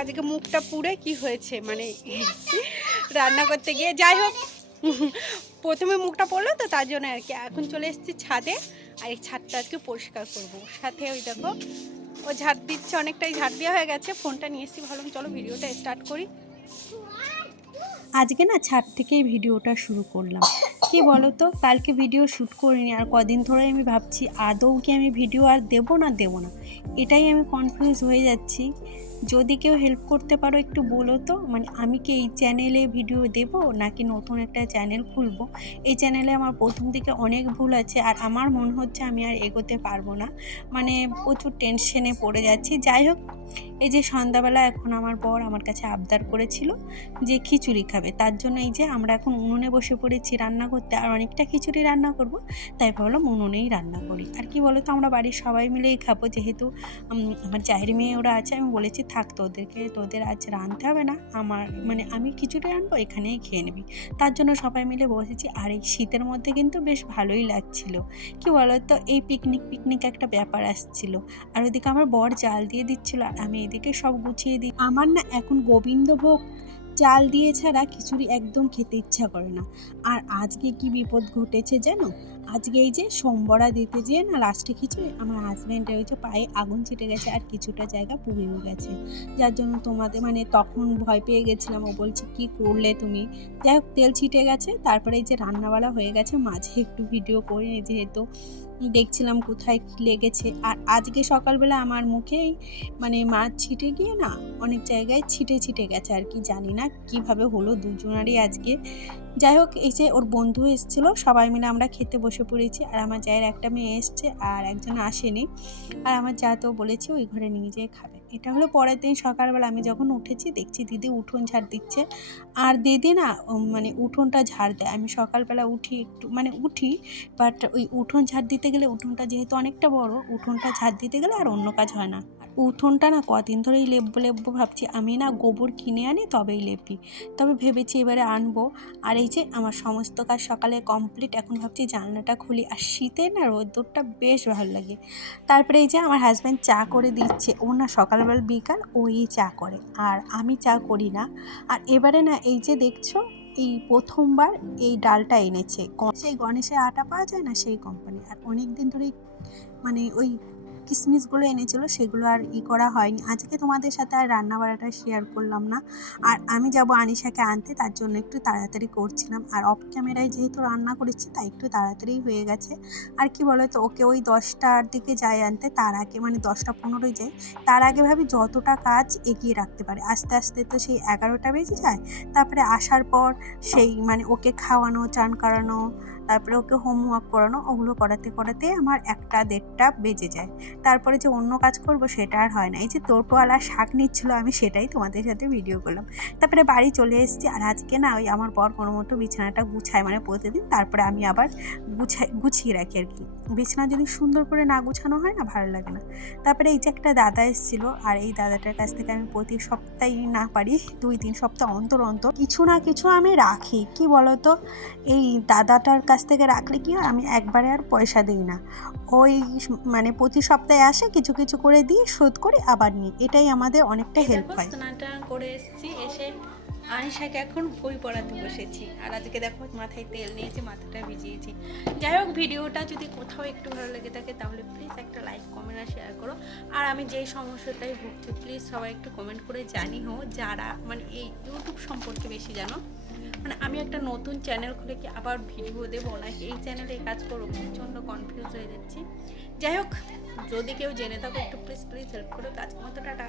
আজকে মুখটা পুড়ে কি হয়েছে মানে রান্না করতে গিয়ে, যাই হোক প্রথমে মুখটা পড়লো তো তার জন্য আর কি। এখন চলে এসেছি ছাদে, আর এই ছাদটা আজকে পরিষ্কার করবো। সাথে ওই দেখো ও ঝাড় দিচ্ছে, অনেকটাই ঝাড় দেওয়া হয়ে গেছে। ফোনটা নিয়ে এসেছি, ভাবলাম চলো ভিডিওটা স্টার্ট করি। আজকে না ছাদ থেকেই ভিডিওটা শুরু করলাম। কি বলো তো, কালকে ভিডিও শ্যুট করিনি, আর কদিন ধরে আমি ভাবছি আদৌ কি আমি ভিডিও আর দেবো না, এটাই আমি কনফিউজ হয়ে যাচ্ছি। যদি কেউ হেল্প করতে পারো একটু বলো তো, মানে আমি কি এই চ্যানেলে ভিডিও দেব নাকি নতুন একটা চ্যানেল খুলবো। এই চ্যানেলে আমার প্রথম দিকে অনেক ভুল আছে, আর আমার মনে হচ্ছে আমি আর এগোতে পারবো না, মানে প্রচুর টেনশনে পড়ে যাচ্ছি। যাই হোক, এই যে সন্ধ্যাবেলা এখন আমার বর আমার কাছে আবদার করেছিল যে খিচুড়ি খাবে, তার জন্য এই যে আমরা এখন উনুনে বসে পড়েছি রান্না করতে, আর অনেকটা খিচুড়ি রান্না করব, তাই ভাবলাম উনুনেই রান্না করি। আর কি বলো তো, আমরা বাড়ির সবাই মিলেই খাবো, যেহেতু আমার জায়ের মেয়ে ওরা আছে। আমি বলেছি থাক, তোদের আজ রাঁধতে হবে না, আমার মানে আমি খিচুড়ি রান্নবো, এখানেই খেয়ে নিবি। তার জন্য সবাই মিলে বসেছি, আর এই শীতের মধ্যে কিন্তু বেশ ভালোই লাগছিল। কি বলো তো, এই পিকনিক একটা ব্যাপার আসছিল। আর ওইদিকে আমার বর চাল দিয়ে দিচ্ছিল, আর আমি এদিকে সব গুছিয়ে দিই। আমার না এখন গোবিন্দভোগ চাল দিয়ে ছাড়া খিচুড়ি একদম খেতে ইচ্ছা করে না। আর আজকে কি বিপদ ঘটেছে জানো, আজকে এই যে সোমবড়া দিতে যেয়ে না লাস্টে খিচুড়ি আমার হাজব্যান্ডের ওই যে পায়ে আগুন ছিটে গেছে, আর কিছুটা জায়গা পুড়েও গেছে। যার জন্য তোমাদের মানে তখন ভয় পেয়ে গেছিলাম, ও বলছে কি করলে তুমি। যাই হোক, তেল ছিটে গেছে, তারপরে এই যে রান্নাবাড়া হয়ে গেছে, মাঝে একটু ভিডিও করিনি যেহেতু দেখছিলাম কোথায় কি লেগেছে। আর আজকে সকালবেলা আমার মুখেই মানে মাছ ছিটে গিয়ে না অনেক জায়গায় ছিটে গেছে, আর কি জানি না কিভাবে হলো দুজনারই আজকে। যাই হোক, এই যে ওর বন্ধু এসেছিল, সবাই মিলে আমরা খেতে বসে পড়েছি, আর আমার জায়ের একটা মেয়ে এসছে আর একজন আসেনি। আর আমার যা তো বলেছি ওই ঘরে নিয়ে যেয়ে খাবে। এটা হলো পরের দিন সকালবেলা আমি যখন উঠেছি দেখছি দিদি উঠোন ঝাড় দিচ্ছে। আর দিদি না মানে উঠোনটা ঝাড় দেয়। আমি সকালবেলা উঠি একটু মানে উঠি, বাট ওই উঠোন ঝাড় দিতে গেলে, উঠোনটা যেহেতু অনেকটা বড়, উঠোনটা ঝাড় দিতে গেলে আর অন্য কাজ হয় না। উঠোনটা না কদিন ধরেই লেপবো ভাবছি, আমি না গোবর কিনে আনি তবেই লেপি, তবে ভেবেছি এবারে আনবো। আর এই যে আমার সমস্ত কাজ সকালে কমপ্লিট, এখন ভাবছি জানলাটা খুলি। আর শীতে না রোদ্দুরটা বেশ ভালো লাগে। তারপরে এই যে আমার হাজব্যান্ড চা করে দিচ্ছে, ও না সকালবেলা বিকাল ওই চা করে, আর আমি চা করি না। আর এবারে না এই যে দেখছো, এই প্রথমবার এই ডালটা এনেছে, সেই গণেশের আটা পাওয়া যায় না সেই কোম্পানি। আর অনেক দিন ধরেই মানে ওই কিশমিশগুলো এনেছিল, সেগুলো আর করা হয়নি। আজকে তোমাদের সাথে আর রান্না বাড়াটা শেয়ার করলাম না। আর আমি যাব আনিশাকে আনতে, তার জন্য একটু তাড়াতাড়ি করছিলাম। আর অফ ক্যামেরায় যেহেতু রান্না করেছি তাই একটু তাড়াতাড়ি হয়ে গেছে। আর কি বলো তো, ওকে ওই 10টার দিকে যাই আনতে, তার আগে মানে 10টা 15 যাই, তার আগে ভাবি যতটা কাজ এগিয়ে রাখতে পারে। আস্তে আস্তে তো সেই 11টা বেজে যায়। তারপরে আসার পর সেই মানে ওকে খাওয়ানো, চান করানো, তারপরে ওকে হোমওয়ার্ক করানো, ওগুলো করাতে আমার 1টা 1:30টা বেজে যায়। তারপরে যে অন্য কাজ করব সেটা আর হয় না। এই যে টোটোওয়ালা শাক নিচ্ছিল, আমি সেটাই তোমাদের সাথে ভিডিও করলাম। তারপরে বাড়ি চলে এসেছি। আর আজকে না ওই আমার বর কোনো মতো বিছানাটা গুছায়, মানে প্রতিদিন, তারপরে আমি আবার গুছিয়ে রাখি আর কি। বিছানা যদি সুন্দর করে না গুছানো হয় না ভালো লাগে না। তারপরে এই যে একটা দাদা এসেছিলো, আর এই দাদাটার কাছ থেকে আমি প্রতি সপ্তাহে না পারি 2-3 সপ্তাহ অন্তর কিছু না কিছু আমি রাখি। কি বলতো, এই দাদাটার কাছ থেকে রাখলে কি হয়, আমি একবারে আর পয়সা দিই না, ওই মানে প্রতি সপ্তাহে আসে, কিছু কিছু করে দিই, শোধ করে আবার নিই, এটাই আমাদের অনেকটা হেল্প হয়। স্নান টান করে এসেছি, এসে আনিশাকে এখন বই পড়াতে বসেছি। আর আজকে দেখো মাথায় তেল নিয়েছি, মাথাটা ভিজিয়েছি। যাই হোক, ভিডিওটা যদি কোথাও একটু ভালো লেগে থাকে তাহলে প্লিজ একটা লাইক, কমেন্ট আর শেয়ার করো। আর আমি যেই সমস্যাটাই ভুগছি প্লিজ সবাই একটু কমেন্ট করে জানিও, যারা মানে এই ইউটিউব সম্পর্কে বেশি জানো। মানে আমি একটা নতুন চ্যানেল খুলে কি আবার ভিডিও দেবো না এই চ্যানেলে কাজ করবো, প্রচণ্ড কনফিউজ হয়ে যাচ্ছি। যাই হোক, যদি কেউ জেনে থাকো একটু প্লিজ হেল্প করো। কাজ মতো টাটা।